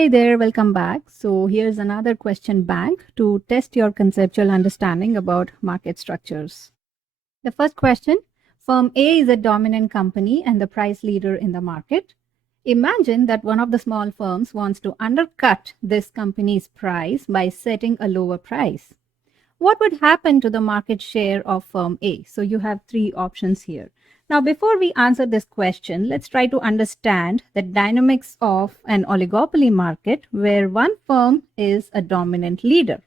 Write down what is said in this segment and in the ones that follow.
Hey there, welcome back. So here's another question bank to test your conceptual understanding about market structures. The first question, firm A is a dominant company and the price leader in the market. Imagine that one of the small firms wants to undercut this company's price by setting a lower price. What would happen to the market share of firm A? So you have three options here. Now, before we answer this question, let's try to understand the dynamics of an oligopoly market where one firm is a dominant leader.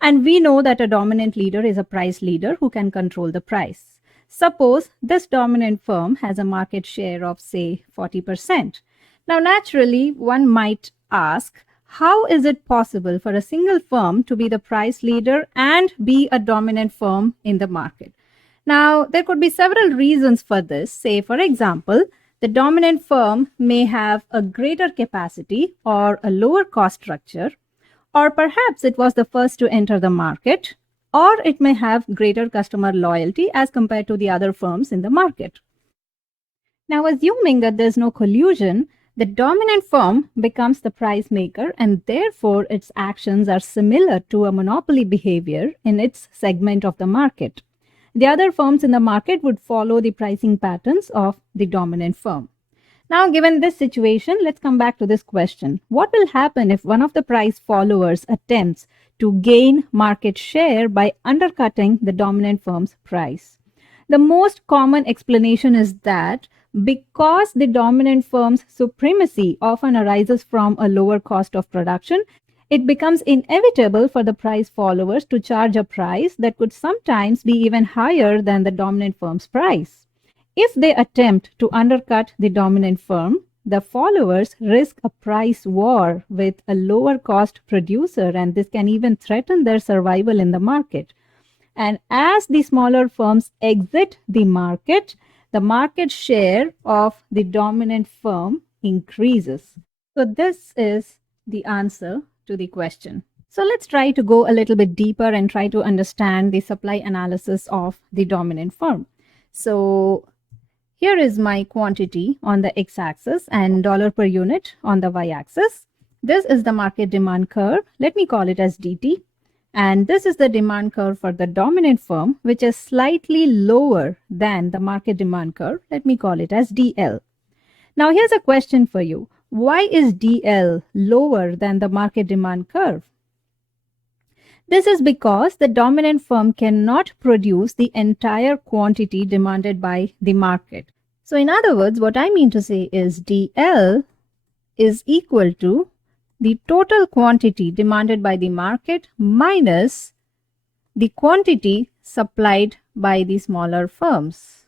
And we know that a dominant leader is a price leader who can control the price. Suppose this dominant firm has a market share of, say, 40%. Now, naturally, one might ask, how is it possible for a single firm to be the price leader and be a dominant firm in the market? Now, there could be several reasons for this. Say, for example, the dominant firm may have a greater capacity or a lower cost structure, or perhaps it was the first to enter the market, or it may have greater customer loyalty as compared to the other firms in the market. Now, assuming that there's no collusion, the dominant firm becomes the price maker and therefore its actions are similar to a monopoly behavior in its segment of the market. The other firms in the market would follow the pricing patterns of the dominant firm. Now, given this situation, let's come back to this question. What will happen if one of the price followers attempts to gain market share by undercutting the dominant firm's price? The most common explanation is that because the dominant firm's supremacy often arises from a lower cost of production, it becomes inevitable for the price followers to charge a price that could sometimes be even higher than the dominant firm's price. If they attempt to undercut the dominant firm, the followers risk a price war with a lower cost producer, and this can even threaten their survival in the market. And as the smaller firms exit the market share of the dominant firm increases. So this is the answer to the question. So let's try to go a little bit deeper and try to understand the supply analysis of the dominant firm. So here is my quantity on the x-axis and dollar per unit on the y-axis. This is the market demand curve. Let me call it as dt. And this is the demand curve for the dominant firm, which is slightly lower than the market demand curve. Let me call it as DL. Now, here's a question for you. Why is DL lower than the market demand curve? This is because the dominant firm cannot produce the entire quantity demanded by the market. So, in other words, what I mean to say is DL is equal to the total quantity demanded by the market minus the quantity supplied by the smaller firms.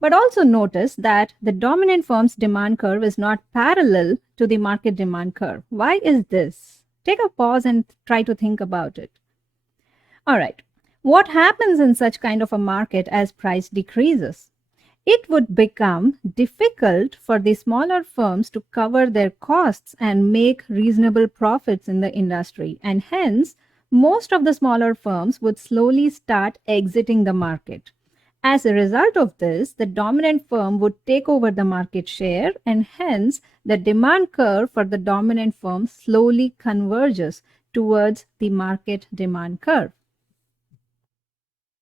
But also notice that the dominant firm's demand curve is not parallel to the market demand curve. Why is this? Take a pause and try to think about it. All right. What happens in such kind of a market as price decreases? It would become difficult for the smaller firms to cover their costs and make reasonable profits in the industry. And hence, most of the smaller firms would slowly start exiting the market. As a result of this, the dominant firm would take over the market share, and hence the demand curve for the dominant firm slowly converges towards the market demand curve.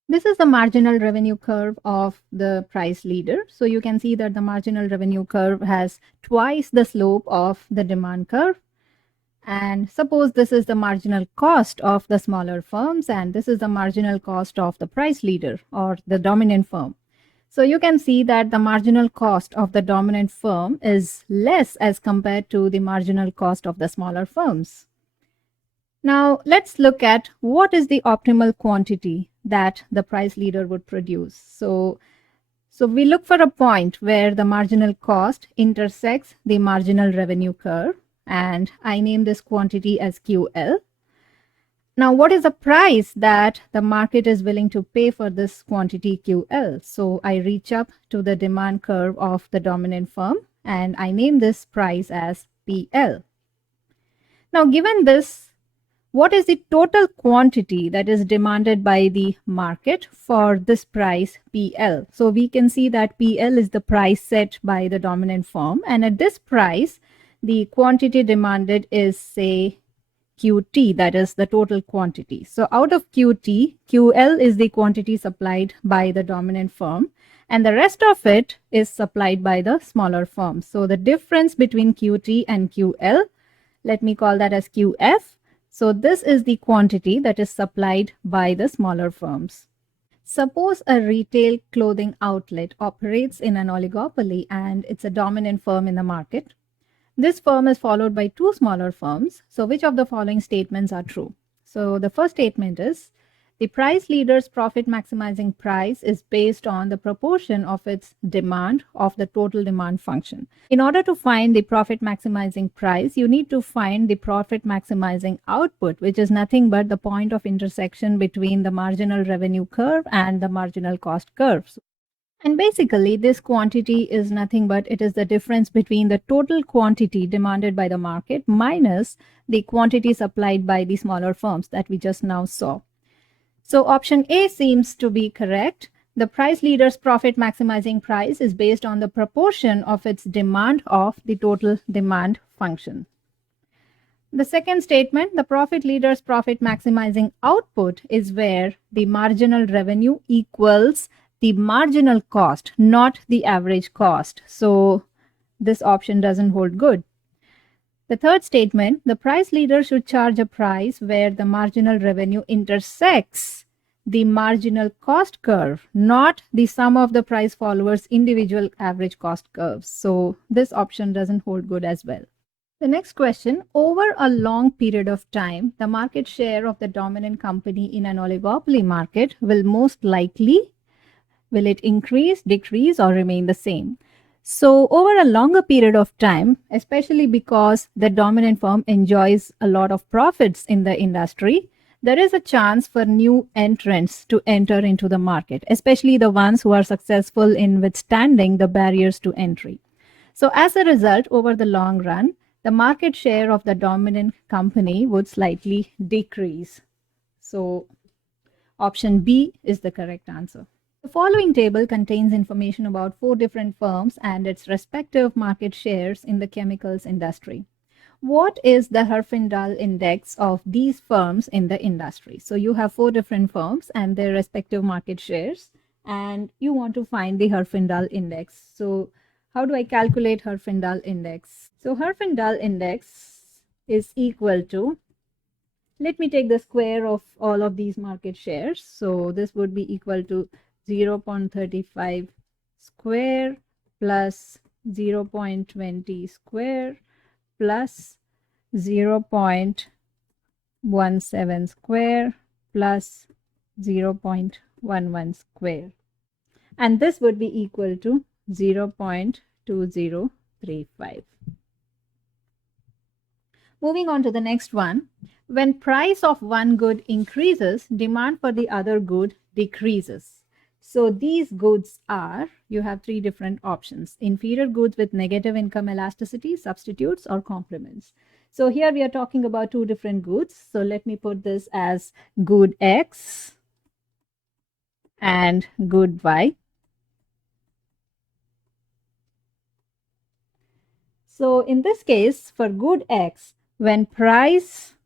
This is the marginal revenue curve of the price leader. So you can see that the marginal revenue curve has twice the slope of the demand curve. And suppose this is the marginal cost of the smaller firms, and this is the marginal cost of the price leader or the dominant firm. So you can see that the marginal cost of the dominant firm is less as compared to the marginal cost of the smaller firms. Now, let's look at what is the optimal quantity that the price leader would produce. So we look for a point where the marginal cost intersects the marginal revenue curve, and I name this quantity as QL. Now, what is the price that the market is willing to pay for this quantity QL? So I reach up to the demand curve of the dominant firm, and I name this price as PL. Now, given this what is the total quantity that is demanded by the market for this price PL? So we can see that PL is the price set by the dominant firm, and at this price, the quantity demanded is, say, QT, that is the total quantity. So out of QT, QL is the quantity supplied by the dominant firm, and the rest of it is supplied by the smaller firms. So the difference between QT and QL, let me call that as QF. So this is the quantity that is supplied by the smaller firms. Suppose a retail clothing outlet operates in an oligopoly and it's a dominant firm in the market. This firm is followed by two smaller firms. So which of the following statements are true? So the first statement is, the price leader's profit maximizing price is based on the proportion of its demand of the total demand function. In order to find the profit maximizing price, you need to find the profit maximizing output, which is nothing but the point of intersection between the marginal revenue curve and the marginal cost curves. And basically, this quantity is nothing but it is the difference between the total quantity demanded by the market minus the quantity supplied by the smaller firms that we just now saw. So option A seems to be correct. The price leader's profit maximizing price is based on the proportion of its demand of the total demand function. The second statement, the profit leader's profit maximizing output is where the marginal revenue equals the marginal cost, not the average cost. So this option doesn't hold good. The third statement, the price leader should charge a price where the marginal revenue intersects the marginal cost curve, not the sum of the price followers' individual average cost curves. So this option doesn't hold good as well. The next question, over a long period of time, the market share of the dominant company in an oligopoly market will most likely, will it increase, decrease, or remain the same? So over a longer period of time, especially because the dominant firm enjoys a lot of profits in the industry, there is a chance for new entrants to enter into the market, especially the ones who are successful in withstanding the barriers to entry. So as a result, over the long run, the market share of the dominant company would slightly decrease. So option B is the correct answer. The following table contains information about 4 different firms and its respective market shares in the chemicals industry. What is the Herfindahl index of these firms in the industry? So you have 4 different firms and their respective market shares, and you want to find the Herfindahl index. So how do I calculate Herfindahl index? So Herfindahl index is equal to, let me take the square of all of these market shares. So this would be equal to 0.35 square plus 0.20 square plus 0.17 square plus 0.11 square. And this would be equal to 0.2035. Moving on to the next one. When price of one good increases, demand for the other good decreases. So these goods are, you have 3 different options: inferior goods with negative income elasticity, substitutes, or complements. So here we are talking about 2 different goods. So let me put this as good X and good Y. So in this case, for good X, when price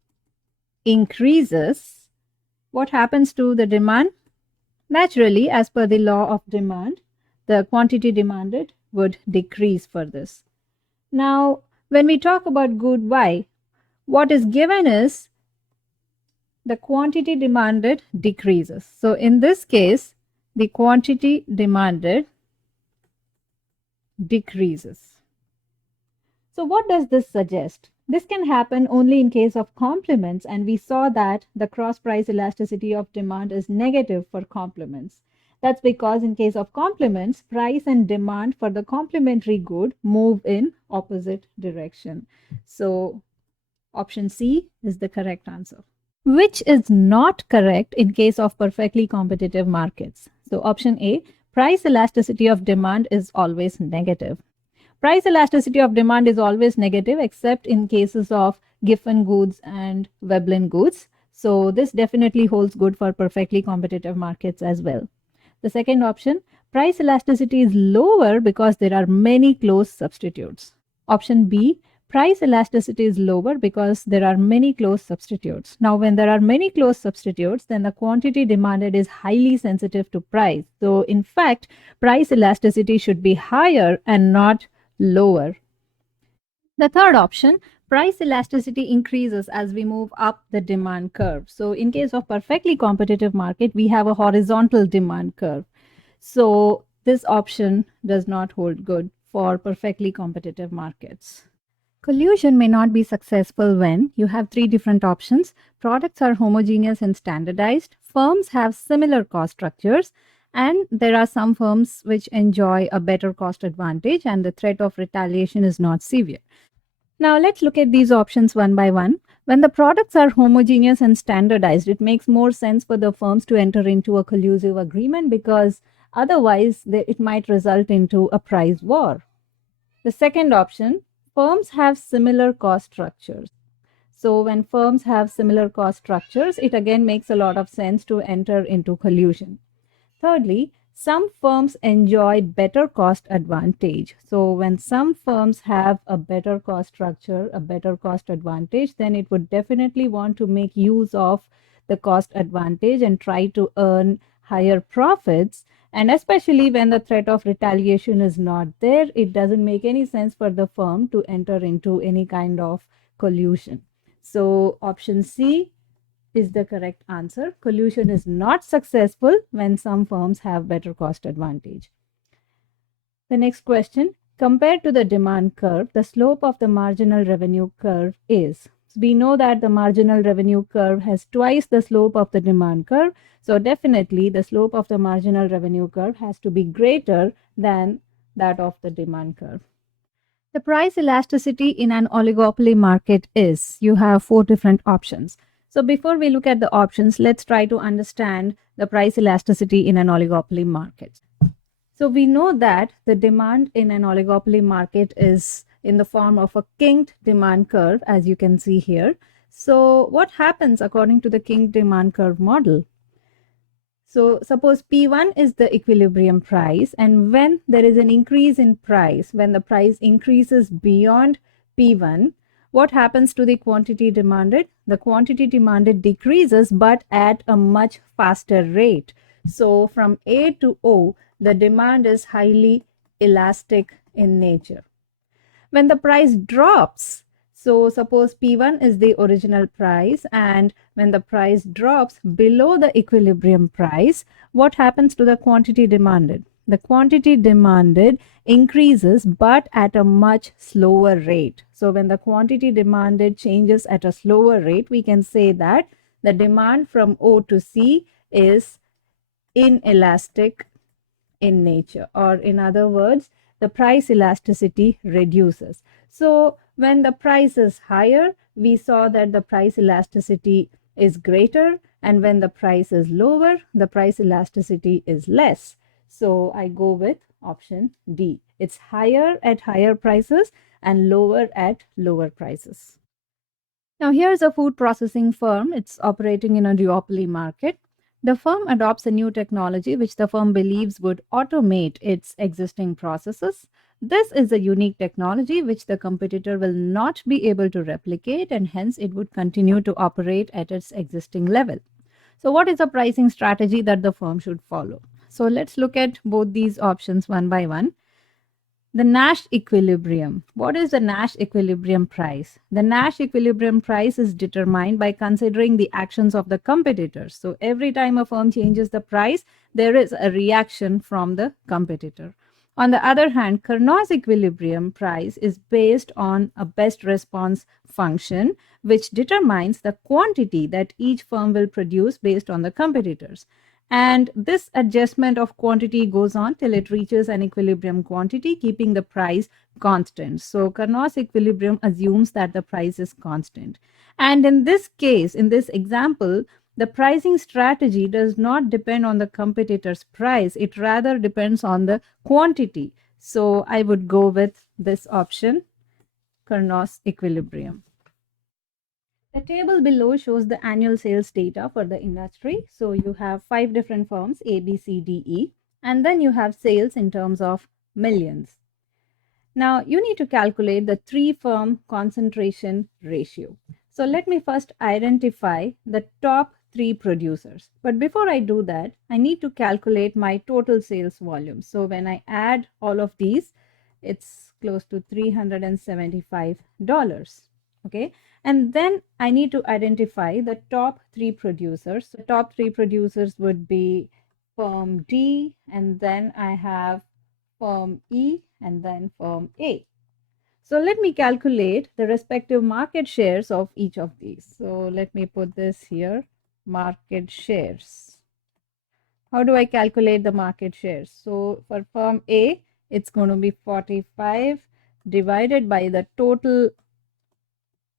increases, what happens to the demand? Naturally, as per the law of demand, the quantity demanded would decrease for this. Now, when we talk about good Y, what is given is the quantity demanded decreases. So in this case, the quantity demanded decreases. So what does this suggest? This can happen only in case of complements, and we saw that the cross price elasticity of demand is negative for complements. That's because in case of complements, price and demand for the complementary good move in opposite direction. So option C is the correct answer. Which is not correct in case of perfectly competitive markets? So option A, price elasticity of demand is always negative. Price elasticity of demand is always negative except in cases of Giffen goods and Veblen goods. So this definitely holds good for perfectly competitive markets as well. The second option, price elasticity is lower because there are many close substitutes. Option B, price elasticity is lower because there are many close substitutes. Now, when there are many close substitutes, then the quantity demanded is highly sensitive to price. So, in fact, price elasticity should be higher and not lower. The third option, price elasticity increases as we move up the demand curve. So in case of perfectly competitive market, we have a horizontal demand curve. So this option does not hold good for perfectly competitive markets. Collusion may not be successful when you have three different options. Products are homogeneous and standardized. Firms have similar cost structures. And there are some firms which enjoy a better cost advantage and the threat of retaliation is not severe. Now let's look at these options one by one. When the products are homogeneous and standardized, it makes more sense for the firms to enter into a collusive agreement because otherwise it might result into a price war. The second option, firms have similar cost structures. So when firms have similar cost structures, it again makes a lot of sense to enter into collusion. Thirdly, some firms enjoy better cost advantage. So when some firms have a better cost structure, a better cost advantage, then it would definitely want to make use of the cost advantage and try to earn higher profits. And especially when the threat of retaliation is not there, it doesn't make any sense for the firm to enter into any kind of collusion. So option C is the correct answer. Collusion is not successful when some firms have better cost advantage. The next question, compared to the demand curve, the slope of the marginal revenue curve is. So we know that the marginal revenue curve has twice the slope of the demand curve. So definitely the slope of the marginal revenue curve has to be greater than that of the demand curve. The price elasticity in an oligopoly market is, you have four different options. So before we look at the options, let's try to understand the price elasticity in an oligopoly market. So we know that the demand in an oligopoly market is in the form of a kinked demand curve, as you can see here. So what happens according to the kinked demand curve model? So suppose P1 is the equilibrium price, and when there is an increase in price, when the price increases beyond P1, what happens to the quantity demanded? The quantity demanded decreases, but at a much faster rate. So from A to O, the demand is highly elastic in nature. When the price drops, so suppose P1 is the original price, and when the price drops below the equilibrium price, what happens to the quantity demanded? The quantity demanded increases but at a much slower rate. So when the quantity demanded changes at a slower rate, we can say that the demand from O to C is inelastic in nature, or in other words, the price elasticity reduces. So when the price is higher, we saw that the price elasticity is greater, and when the price is lower, the price elasticity is less. So I go with option D. It's higher at higher prices and lower at lower prices. Now here's a food processing firm. It's operating in a duopoly market. The firm adopts a new technology which the firm believes would automate its existing processes. This is a unique technology which the competitor will not be able to replicate, and hence it would continue to operate at its existing level. So what is the pricing strategy that the firm should follow? So let's look at both these options one by one. The Nash equilibrium. What is the Nash equilibrium price? The Nash equilibrium price is determined by considering the actions of the competitors. So every time a firm changes the price, there is a reaction from the competitor. On the other hand, Carnot's equilibrium price is based on a best response function, which determines the quantity that each firm will produce based on the competitors. And this adjustment of quantity goes on till it reaches an equilibrium quantity, keeping the price constant. So Carnot's equilibrium assumes that the price is constant. And in this case, in this example, the pricing strategy does not depend on the competitor's price. It rather depends on the quantity. So I would go with this option, Carnot equilibrium. The table below shows the annual sales data for the industry. So you have 5 different firms, A, B, C, D, E, and then you have sales in terms of millions. Now you need to calculate the 3-firm concentration ratio. So let me first identify the top 3 producers. But before I do that, I need to calculate my total sales volume. So when I add all of these, it's close to $375. Okay. And then I need to identify the top 3 producers. The top 3 producers would be firm D, and then I have firm E, and then firm A. So let me calculate the respective market shares of each of these. So let me put this here, market shares. How do I calculate the market shares? So for firm A, it's going to be 45 divided by the total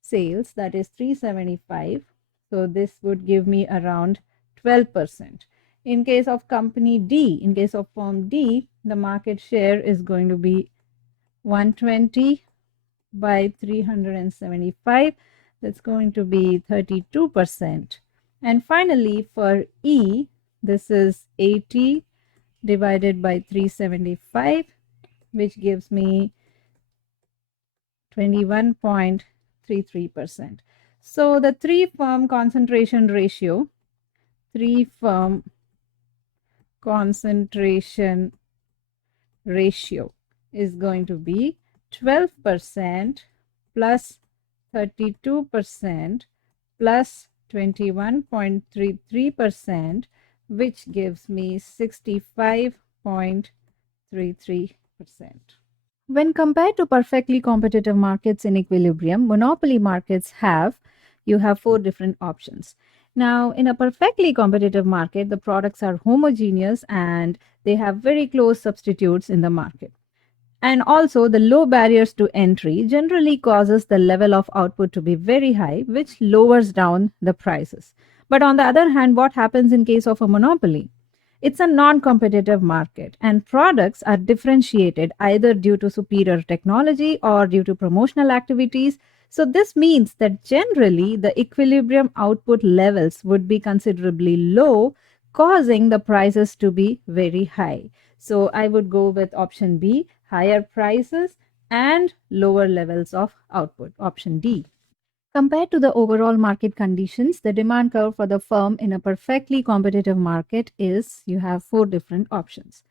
sales, that is 375. So this would give me around 12%. In case of company D, in case of firm D, the market share is going to be 120 by 375. That's going to be 32%. And finally, for E, this is 80 divided by 375, which gives me 21.33%. So the 3-firm concentration ratio, 3-firm concentration ratio is going to be 12% plus 32% plus 21.33%, which gives me 65.33%. When compared to perfectly competitive markets in equilibrium, monopoly markets you have 4 different options. Now, in a perfectly competitive market, the products are homogeneous and they have very close substitutes in the market. And also, the low barriers to entry generally causes the level of output to be very high, which lowers down the prices. But on the other hand, what happens in case of a monopoly? It's a non-competitive market, and products are differentiated either due to superior technology or due to promotional activities. So this means that generally the equilibrium output levels would be considerably low, causing the prices to be very high. So I would go with option B, higher prices and lower levels of output, option D. Compared to the overall market conditions, the demand curve for the firm in a perfectly competitive market is you have 4 different options.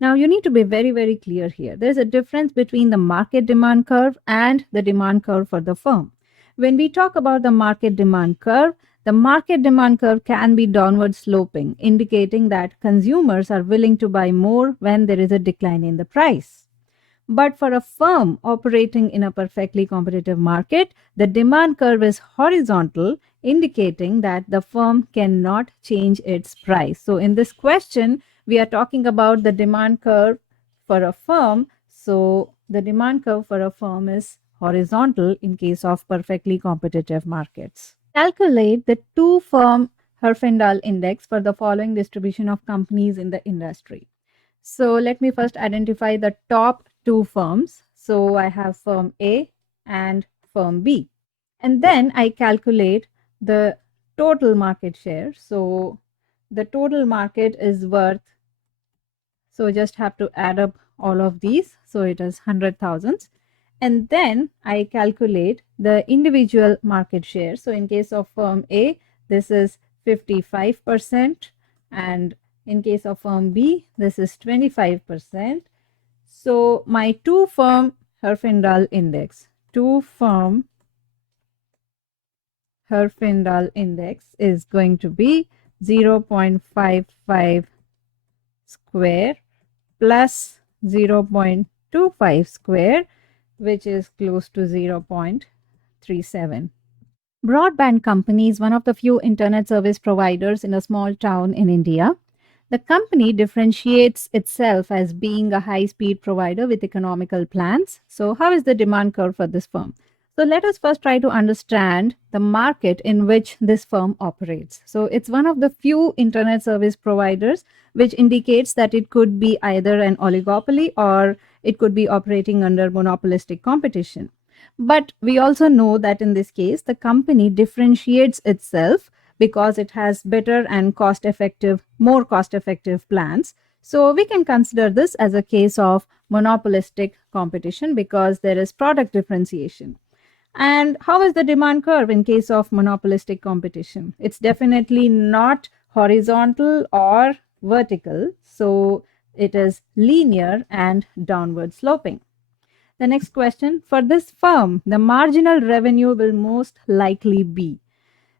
Now, you need to be very, very clear here. There's a difference between the market demand curve and the demand curve for the firm. When we talk about the market demand curve can be downward sloping, indicating that consumers are willing to buy more when there is a decline in the price. But for a firm operating in a perfectly competitive market, the demand curve is horizontal, indicating that the firm cannot change its price. So in this question, we are talking about the demand curve for a firm. So the demand curve for a firm is horizontal in case of perfectly competitive markets. Calculate the 2-firm Herfindahl index for the following distribution of companies in the industry. So let me first identify the top 2 firms. So I have firm A and firm B. And then I calculate the total market share. So the total market is worth, so just have to add up all of these. So it is 100,000. And then I calculate the individual market share. So in case of firm A, this is 55%. And in case of firm B, this is 25%. So my 2-firm Herfindahl index, 2-firm Herfindahl index is going to be 0.55 square plus 0.25 square, which is close to 0.37. Broadband Company is one of the few internet service providers in a small town in India. The company differentiates itself as being a high-speed provider with economical plans. So how is the demand curve for this firm? So let us first try to understand the market in which this firm operates. So it's one of the few internet service providers which indicates that it could be either an oligopoly or it could be operating under monopolistic competition. But we also know that in this case, the company differentiates itself because it has better and more cost effective plans. So we can consider this as a case of monopolistic competition because there is product differentiation. And how is the demand curve in case of monopolistic competition? It's definitely not horizontal or vertical. So it is linear and downward sloping. The next question, for this firm, the marginal revenue will most likely be.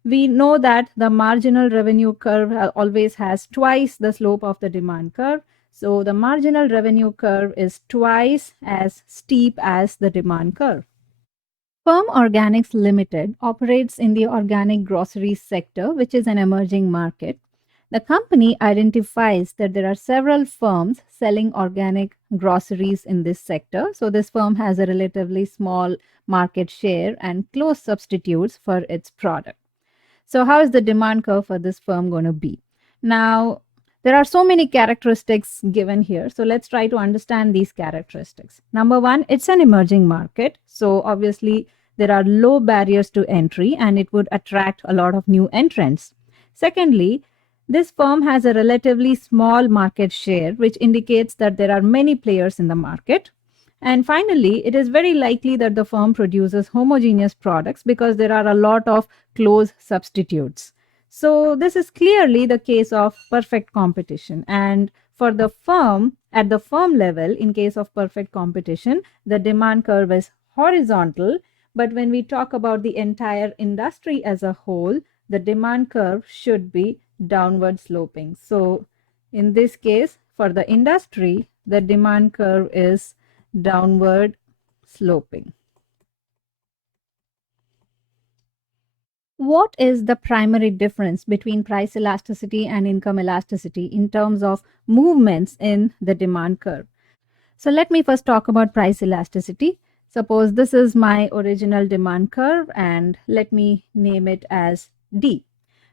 We know that the marginal revenue curve always has twice the slope of the demand curve. So the marginal revenue curve is twice as steep as the demand curve. Firm Organics Limited operates in the organic groceries sector, which is an emerging market. The company identifies that there are several firms selling organic groceries in this sector. So, this firm has a relatively small market share and close substitutes for its product. So, how is the demand curve for this firm going to be? Now, there are so many characteristics given here. So, let's try to understand these characteristics. Number one, it's an emerging market. So, obviously, there are low barriers to entry and it would attract a lot of new entrants. Secondly, this firm has a relatively small market share, which indicates that there are many players in the market. And finally, it is very likely that the firm produces homogeneous products because there are a lot of close substitutes. So, this is clearly the case of perfect competition. And for the firm, at the firm level, in case of perfect competition, the demand curve is horizontal. But when we talk about the entire industry as a whole, the demand curve should be downward sloping. So, in this case, for the industry, the demand curve is downward sloping. What is the primary difference between price elasticity and income elasticity in terms of movements in the demand curve? So let me first talk about price elasticity. Suppose this is my original demand curve and let me name it as D.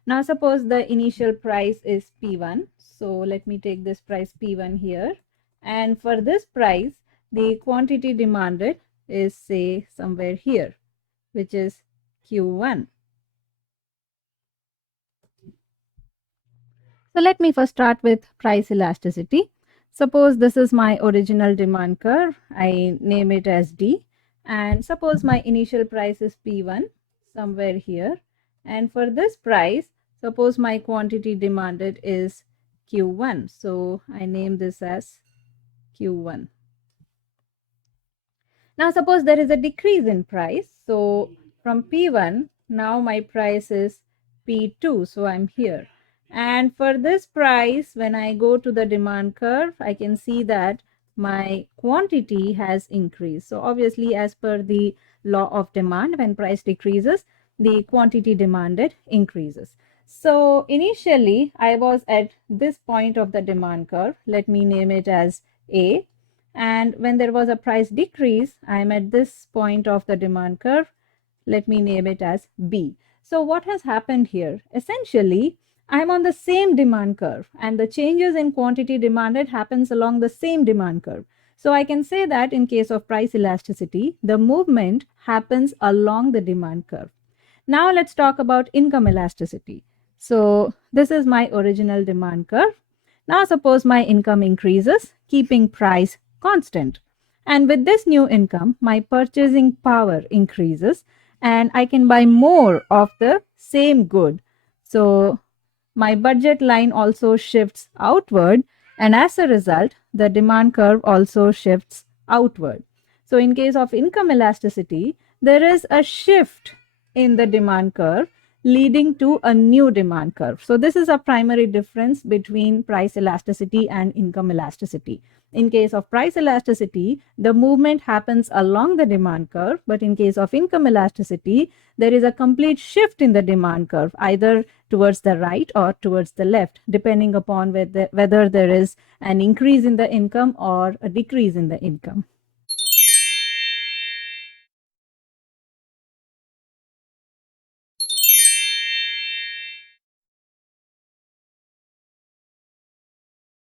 Now suppose the initial price is P1. So let me take this price P1 here. And for this price, the quantity demanded is say somewhere here, which is Q1. So let me first start with price elasticity. Suppose this is my original demand curve. I name it as D. And suppose my initial price is P1 somewhere here. And for this price, suppose my quantity demanded is Q1. So I name this as Q1. Now suppose there is a decrease in price. So from P1, now my price is P2. So I'm here. And for this price, when I go to the demand curve, I can see that my quantity has increased. So obviously, as per the law of demand, when price decreases, the quantity demanded increases. So initially, I was at this point of the demand curve. Let me name it as A. And when there was a price decrease, I'm at this point of the demand curve. Let me name it as B. So what has happened here? Essentially, I'm on the same demand curve and the changes in quantity demanded happens along the same demand curve. So I can say that in case of price elasticity, the movement happens along the demand curve. Now let's talk about income elasticity. So this is my original demand curve. Now suppose my income increases, keeping price constant. And with this new income, my purchasing power increases and I can buy more of the same good. So my budget line also shifts outward, and as a result, the demand curve also shifts outward. So, in case of income elasticity, there is a shift in the demand curve leading to a new demand curve. So, this is a primary difference between price elasticity and income elasticity. In case of price elasticity, the movement happens along the demand curve, but in case of income elasticity, there is a complete shift in the demand curve, either towards the right or towards the left, depending upon whether there is an increase in the income or a decrease in the income.